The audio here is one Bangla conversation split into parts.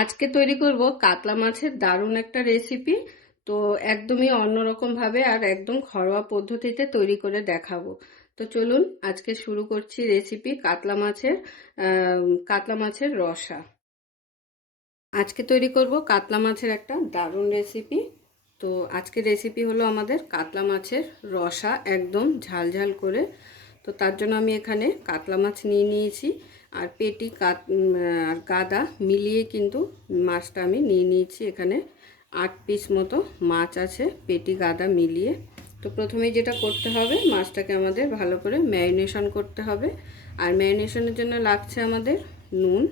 আজকে তৈরি করব কাতলা মাছের দারুণ একটা রেসিপি। তো একদমই অন্যরকম ভাবে আর একদম ঘরোয়া পদ্ধতিতে তৈরি করে দেখাবো। তো চলুন আজকে শুরু করছি রেসিপি কাতলা মাছের রসা। আজকে তৈরি করব কাতলা মাছের একটা দারুণ রেসিপি। তো আজকের রেসিপি হলো আমাদের কাতলা মাছের রসা, একদম ঝাল ঝাল করে। তো তার জন্য আমি এখানে কাতলা মাছ নিয়ে নিয়েছি, আর পেটি আর গাদা মিলিয়ে কিন্তু মাছটা আমি নিয়ে নিয়েছি। এখানে 8 পিস মতো মাছ আছে, পেটি গাদা মিলিয়ে। তো প্রথমেই যেটা করতে হবে, মাছটাকে আমাদের ভালো করে ম্যারিনেশন করতে হবে। আর ম্যারিনেশনের জন্য লাগছে আমাদের নুন,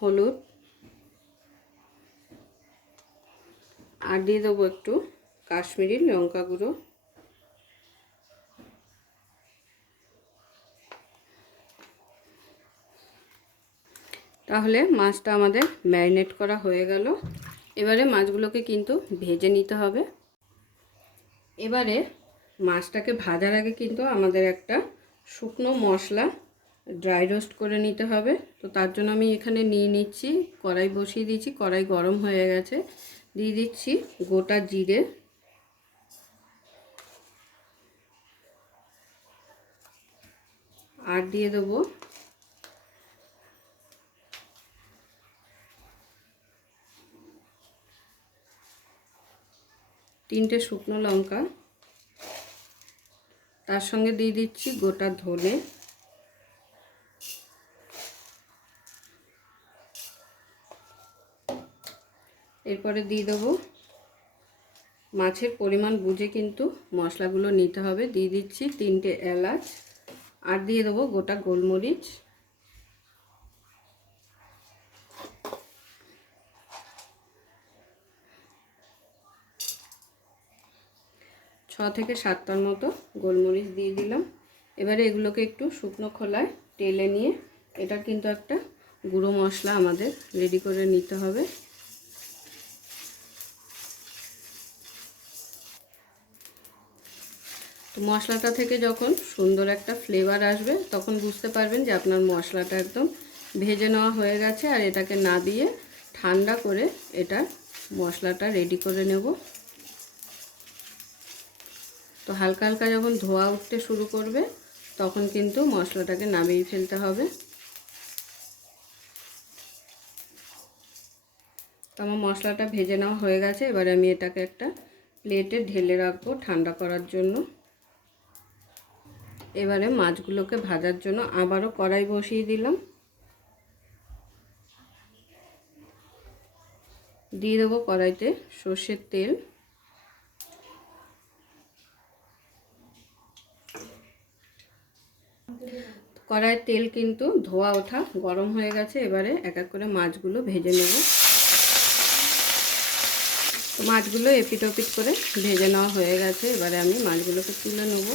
হলুদ, আর দিয়ে দেবো একটু কাশ্মীরি লঙ্কা গুঁড়ো। তাহলে মাছটা আমাদের ম্যারিনেট করা হয়ে গেল। এবারে মাছগুলোকে কিন্তু ভেজে নিতে হবে। এবারে মাছটাকে ভাজার আগে কিন্তু আমাদের একটা শুকনো মশলা ড্রাই রোস্ট করে নিতে হবে। তো তার জন্য আমি এখানে নিয়ে নিচ্ছি, কড়াই বসিয়ে দিয়েছি, কড়াই গরম হয়ে গেছে। দিয়ে দিচ্ছি গোটা জিরে, আর দিয়ে দেবো তিনটে শুকনো লঙ্কা, তার সঙ্গে দিয়ে দিচ্ছি গোটা ধনে, এরপরে দিয়ে দেবো মাছের পরিমাণ বুঝে কিন্তু মশলাগুলো নিতে হবে। দিয়ে দিচ্ছি 3টে এলাচ, আর দিয়ে দেবো গোটা গোলমরিচ, 6 থেকে 7টার মতো গোলমরিচ দিয়ে দিলাম। এবারে এগুলোকে একটু শুকনো খোলায় টেলে নিয়ে এটা কিন্তু একটা গুঁড়ো মশলা আমাদের রেডি করে নিতে হবে। তো মশলাটা থেকে যখন সুন্দর একটা ফ্লেভার আসবে, তখন বুঝতে পারবেন যে আপনার মশলাটা একদম ভেজে নেওয়া হয়ে গেছে। আর এটাকে নাবিয়ে ঠান্ডা করে এটা মশলাটা রেডি করে নেব। তো হালকা হালকা যখন ধোয়া উঠতে শুরু করবে, তখন কিন্তু মশলাটাকে নামিয়ে ফেলতে হবে। তো আমার মশলাটা ভেজে নেওয়া হয়ে গেছে। এবারে আমি এটাকে একটা প্লেটে ঢেলে রাখবো ঠান্ডা করার জন্য। এবারে মাছগুলোকে ভাজার জন্য আবারও কড়াই বসিয়ে দিলাম। দিয়ে দেবো কড়াইতে সর্ষের তেল, কড়াইয়ের তেল কিন্তু ধোয়া ওঠা গরম হয়ে গেছে। এবারে এক এক করে মাছগুলো ভেজে নেব। মাছগুলো এপিট ওপিট করে ভেজে নেওয়া হয়ে গেছে। এবারে আমি মাছগুলোকে তুলে নেব।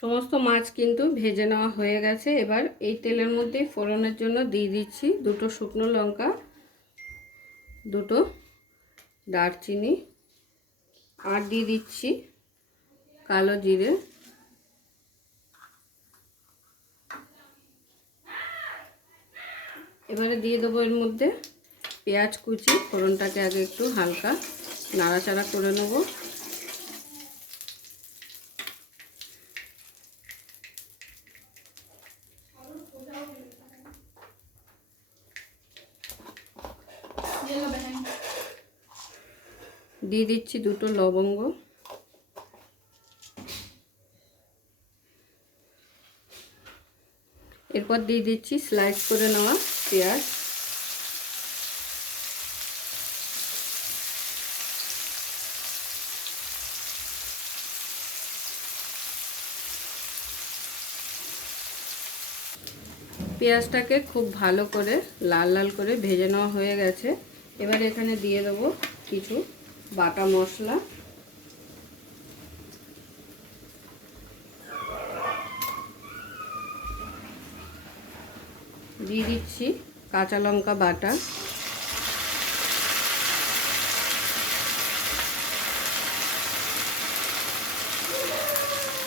সমস্ত মাছ কিন্তু ভেজে নেওয়া হয়ে গেছে। এবার এই তেলের মধ্যে ফোড়নের জন্য দিয়ে দিচ্ছি 2টো শুকনো লঙ্কা, 2টো দারচিনি, আর দিয়ে দিচ্ছি কালো জিরে। এবারে দিয়ে দেবো এর মধ্যে পেঁয়াজ কুচি। ফোড়নটাকে আগে একটু হালকা নাড়াচাড়া করে নেব। দিয়ে দিচ্ছি 2টো লবঙ্গ, এরপর দিয়ে দিচ্ছি স্লাইস করে নেওয়া পেঁয়াজ, পেঁয়াজটাকে খুব ভালো করে লাল লাল করে ভেজে নেওয়া হয়ে গেছে। এবার এখানে দিয়ে দেবো কিছু বাটা মশলা, দিয়ে দিচ্ছি কাঁচা লঙ্কা বাটা,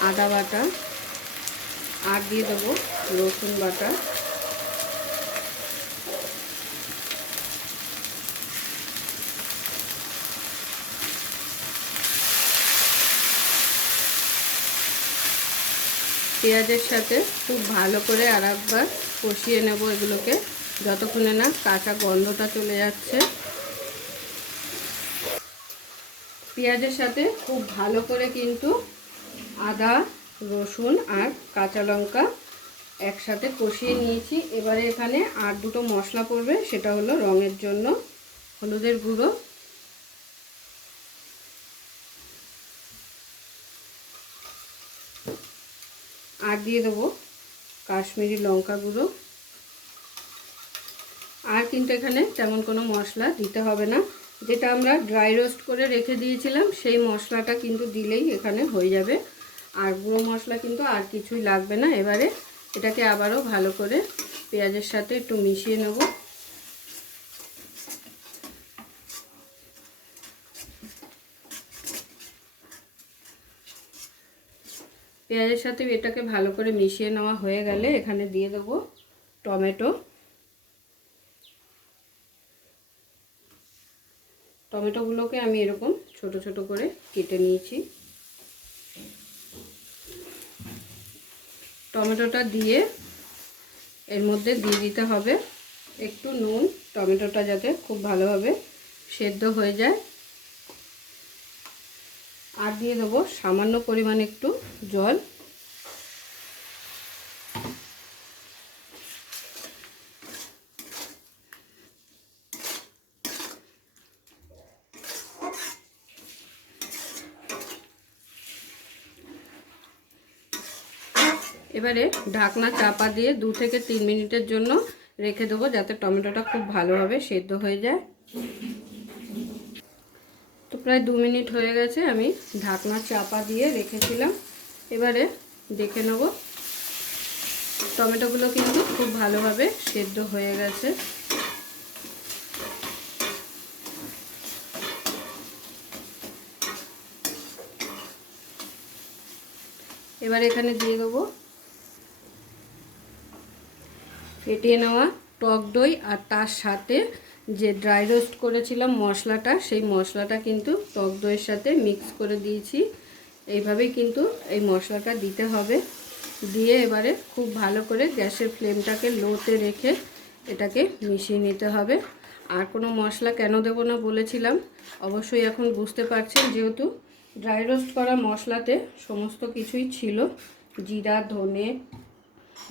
আদা বাটা, আর দিয়ে দেবো রসুন বাটা, পেঁয়াজের সাথে খুব ভালো করে আর একবার কষিয়ে নেব এগুলোকে, যতক্ষণে না কাঁচা গন্ধটা চলে যাচ্ছে। পেঁয়াজের সাথে খুব ভালো করে কিন্তু আদা, রসুন আর কাঁচা লঙ্কা একসাথে কষিয়ে নিয়েছি। এবারে এখানে আর দুটো মশলা পড়বে, সেটা হলো রঙের জন্য হলুদের গুঁড়ো, আর দিয়ে দেবো কাশ্মীরি লঙ্কা গুঁড়ো। আর কিন্তু এখানে তেমন কোনো মশলা দিতে হবে না, যেটা আমরা ড্রাই রোস্ট করে রেখে দিয়েছিলাম সেই মশলাটা কিন্তু দিলেই এখানে হয়ে যাবে। আর গুঁড়ো মশলা কিন্তু আর কিছুই লাগবে না। এবারে এটাকে আবারও ভালো করে পেঁয়াজের সাথে একটু মিশিয়ে নেব। পেঁয়াজের সাথে এটাকে ভালো করে মিশিয়ে নেওয়া হয়ে গেলে এখানে দিয়ে দেবো টমেটো। টমেটোগুলোকে আমি এরকম ছোট ছোট করে কেটে নিয়েছি। টমেটোটা দিয়ে এর মধ্যে দিয়ে দিতে হবে একটু নুন, টমেটোটা যাতে খুব ভালোভাবে সেদ্ধ হয়ে যায়। আর দিয়ে দেবো সামান্য পরিমাণ একটু জল। এবারে ঢাকনা চাপা দিয়ে 2 থেকে 3 মিনিটের জন্য রেখে দেবো, যাতে টমেটোটা খুব ভালোভাবে সেদ্ধ হয়ে যায়। তো প্রায় 2 মিনিট হয়ে গেছে, আমি ঢাকনা চাপা দিয়ে রেখেছিলাম। এবারে দেখে নেব টমেটোগুলো কিন্তু খুব ভালোভাবে সেদ্ধ হয়ে গেছে। এবার এখানে দিয়ে দেবো ফেটিয়ে নেওয়া টক দই, আর তার সাথে যে ড্রাই রোস্ট করেছিলাম মশলাটা, সেই মশলাটা কিন্তু টক দইয়ের সাথে মিক্স করে দিয়েছি। এইভাবেই কিন্তু এই মশলাটা দিতে হবে। দিয়ে এবারে খুব ভালো করে গ্যাসের ফ্লেমটাকে লোতে রেখে এটাকে মিশিয়ে নিতে হবে। আর কোনো মশলা কেন দেবো না বলেছিলাম, অবশ্যই এখন বুঝতে পারছেন, যেহেতু ড্রাই রোস্ট করা মশলাতে সমস্ত কিছুই ছিল, জিরা, ধনে,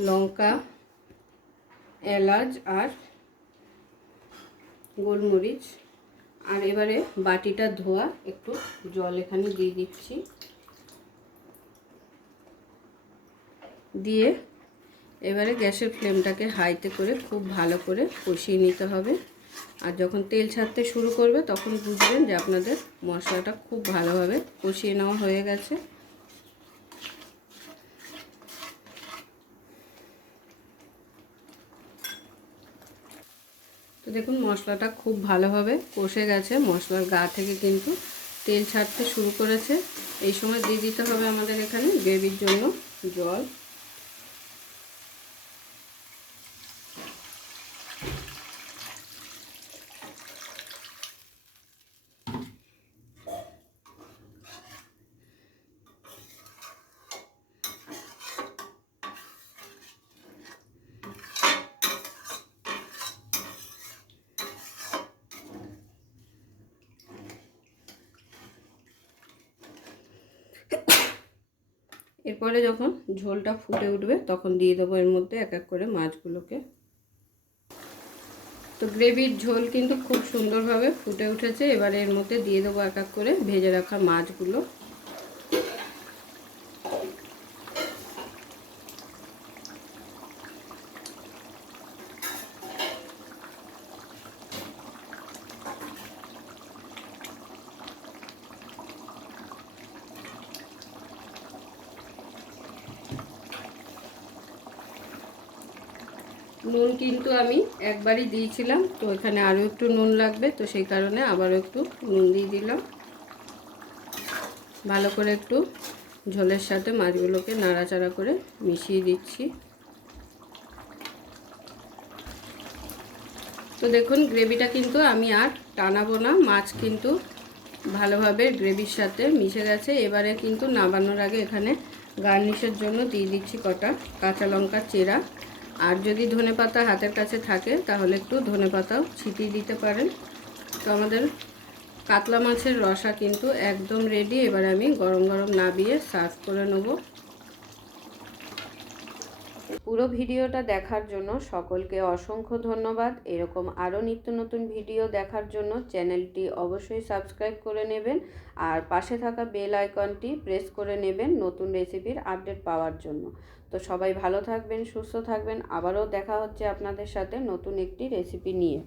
লঙ্কা, এলাচ আর গোলমরিচ। আর এবারে বাটিটা ধোয়া একটু জল এখানে দিয়ে দিচ্ছি, দিয়ে এবারে গ্যাসের ফ্লেমটাকে হাইতে করে খুব ভালো করে কষিয়ে নিতে হবে। আর যখন তেল ছাড়তে শুরু করবে তখন বুঝবেন যে আপনাদের মশলাটা খুব ভালোভাবে কষিয়ে নেওয়া হয়ে গেছে। তো দেখুন মশলাটা খুব ভালোভাবে কষে গেছে, মশলার গা থেকে কিন্তু তেল ছাড়তে শুরু করেছে। এই সময় দিয়ে দিতে হবে আমাদের এখানে গ্রেভির জন্য জল। এরপরে যখন ঝোলটা ফুটে উঠবে তখন দিয়ে দেবো এর মধ্যে এক এক করে মাছগুলোকে। তো গ্রেভির ঝোল কিন্তু খুব সুন্দরভাবে ফুটে উঠেছে। এবারে এর মধ্যে দিয়ে দেবো এক এক করে ভেজে রাখা মাছগুলো। নুন কিন্তু আমি একবারই দিয়েছিলাম, তো এখানে আরও একটু নুন লাগবে, তো সেই কারণে আবারও একটু নুন দিয়ে দিলাম। ভালো করে একটু ঝোলের সাথে মাছগুলোকে নাড়াচাড়া করে মিশিয়ে দিচ্ছি। তো দেখুন গ্রেভিটা কিন্তু আমি আর টানাবো না, মাছ কিন্তু ভালোভাবে গ্রেভির সাথে মিশে গেছে। এবারে কিন্তু নামানোর আগে এখানে গার্নিশের জন্য দিয়ে দিচ্ছি কটা কাঁচা লঙ্কার চেরা। আর যদি ধনেপাতা হাতের কাছে থাকে তাহলে একটু ধনেপাতাও ছিটিয়ে দিতে পারেন। তো আমাদের কাতলা মাছের রসা কিন্তু একদম রেডি। এবার আমি গরম গরম নামিয়ে সার্ভ করে নেব। পুরো ভিডিওটা দেখার জন্য সকলকে অসংখ্য ধন্যবাদ। এরকম আরও নিত্য নতুন ভিডিও দেখার জন্য চ্যানেলটি অবশ্যই সাবস্ক্রাইব করে নেবেন আর পাশে থাকা বেল আইকনটি প্রেস করে নেবেন নতুন রেসিপির আপডেট পাওয়ার জন্য। তো সবাই ভালো থাকবেন, সুস্থ থাকবেন। আবারও দেখা হচ্ছে আপনাদের সাথে নতুন একটি রেসিপি নিয়ে।